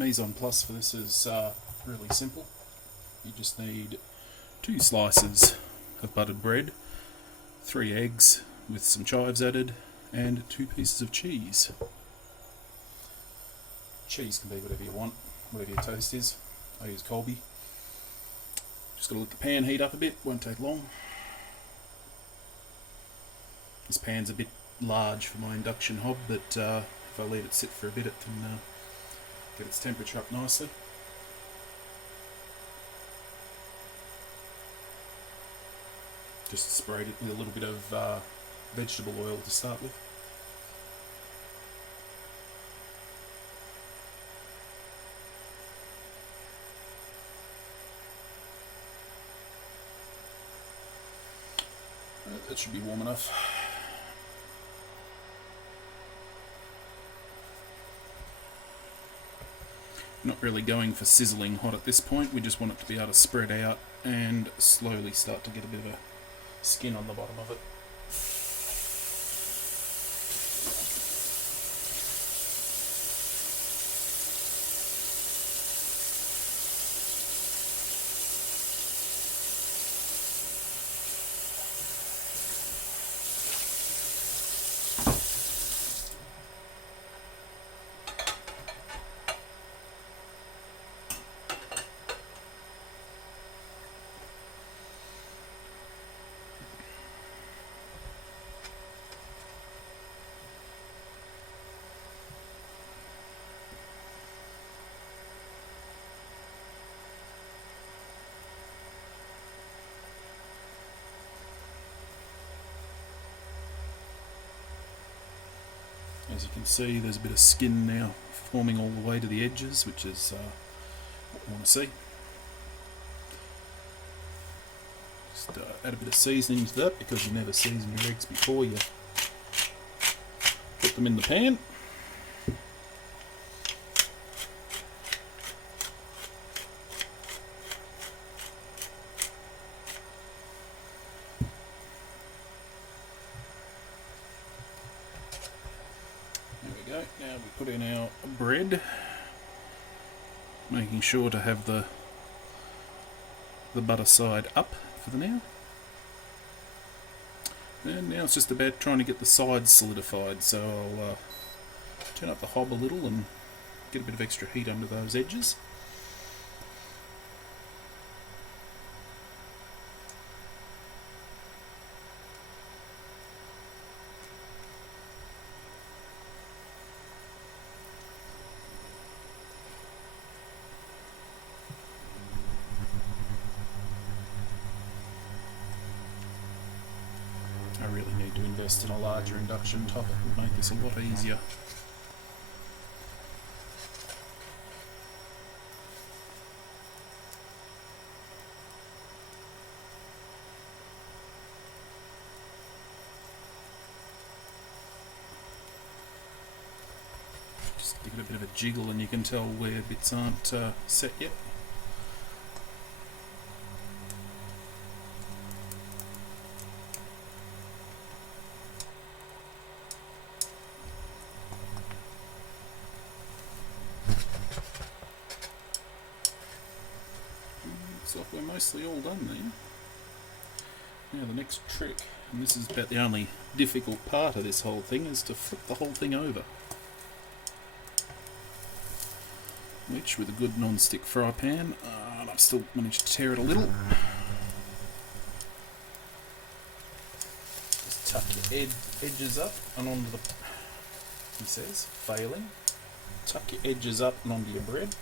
mise en place for this is really simple. You just need 2 slices of buttered bread, 3 eggs with some chives added, and 2 pieces of cheese. Cheese can be whatever you want, whatever your taste is. I use Colby. Just got to let the pan heat up a bit, won't take long. This pan's a bit large for my induction hob, but if I let it sit for a bit, it can get its temperature up nicely. Just sprayed it with a little bit of vegetable oil to start with. That should be warm enough. Not really going for sizzling hot at this point, we just want it to be able to spread out and slowly start to get a bit of a skin on the bottom of it. As you can see, there's a bit of skin now forming all the way to the edges, which is what we want to see. Just add a bit of seasoning to that, because you never season your eggs before you put them in the pan. Now we put in our bread, making sure to have the butter side up for the now. And now it's just about trying to get the sides solidified, so I'll turn up the hob a little and get a bit of extra heat under those edges. I really need to invest in a larger induction top. It would make this a lot easier. Just give it a bit of a jiggle and you can tell where bits aren't set yet. Looks like we're mostly all done then. Now the next trick, and this is about the only difficult part of this whole thing, is to flip the whole thing over. Which, with a good non-stick fry pan, I've still managed to tear it a little. Just tuck your edges up and onto the, he says, failing. Tuck your edges up and onto your bread.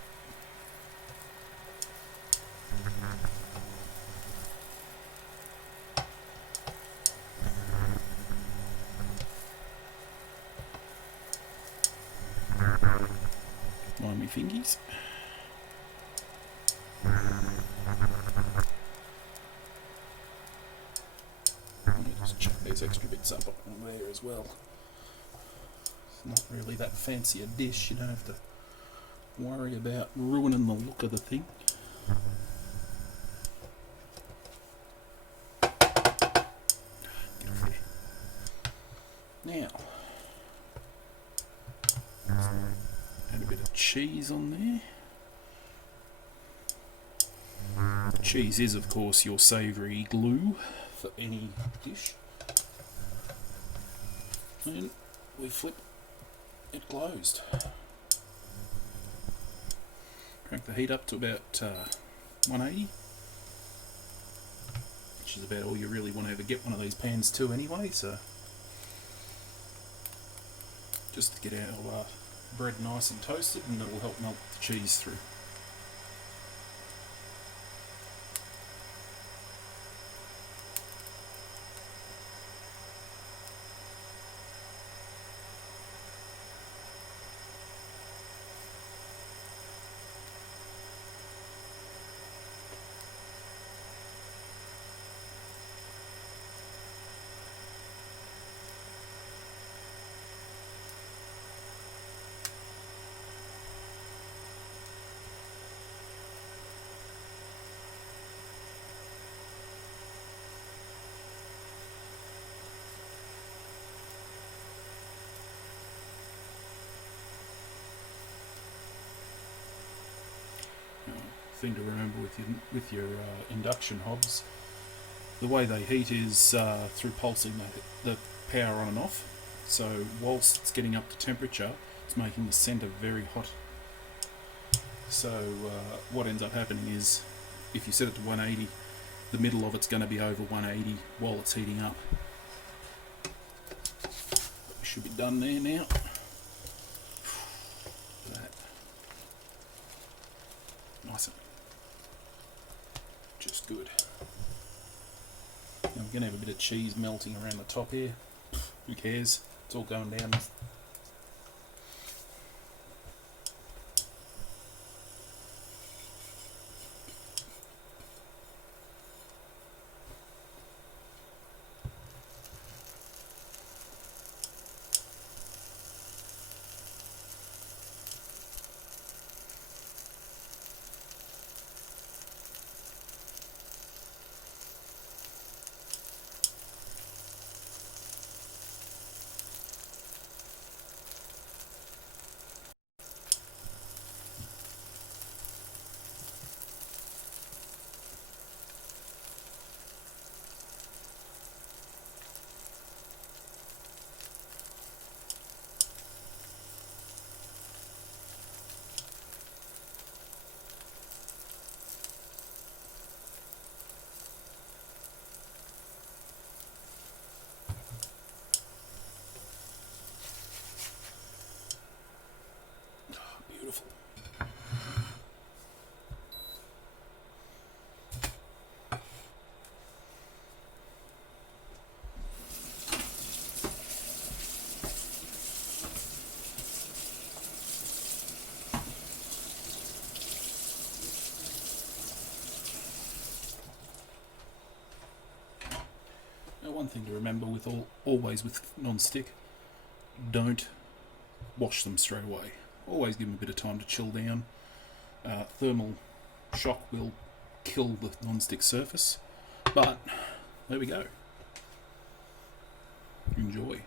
Mind me fingies. Just chuck these extra bits up on there as well. It's not really that fancy a dish, you don't have to worry about ruining the look of the thing. Get off there. Now, add a bit of cheese on there. Cheese is, of course, your savoury glue for any dish. And we flip it closed. Crank the heat up to about 180, which is about all you really want to ever get one of these pans to anyway, so just to get our bread nice and toasted, and it will help melt the cheese through. Thing to remember with your induction hobs, the way they heat is through pulsing the power on and off. So whilst it's getting up to temperature, it's making the centre very hot. So what ends up happening is, if you set it to 180, the middle of it's going to be over 180 while it's heating up. We should be done there now. That. Nice and just good. Now we're going to have a bit of cheese melting around the top here. Who cares? It's all going down. Beautiful. Now, one thing to remember with always with non-stick, don't wash them straight away. Always give them a bit of time to chill down. Thermal shock will kill the non-stick surface, but there we go. Enjoy.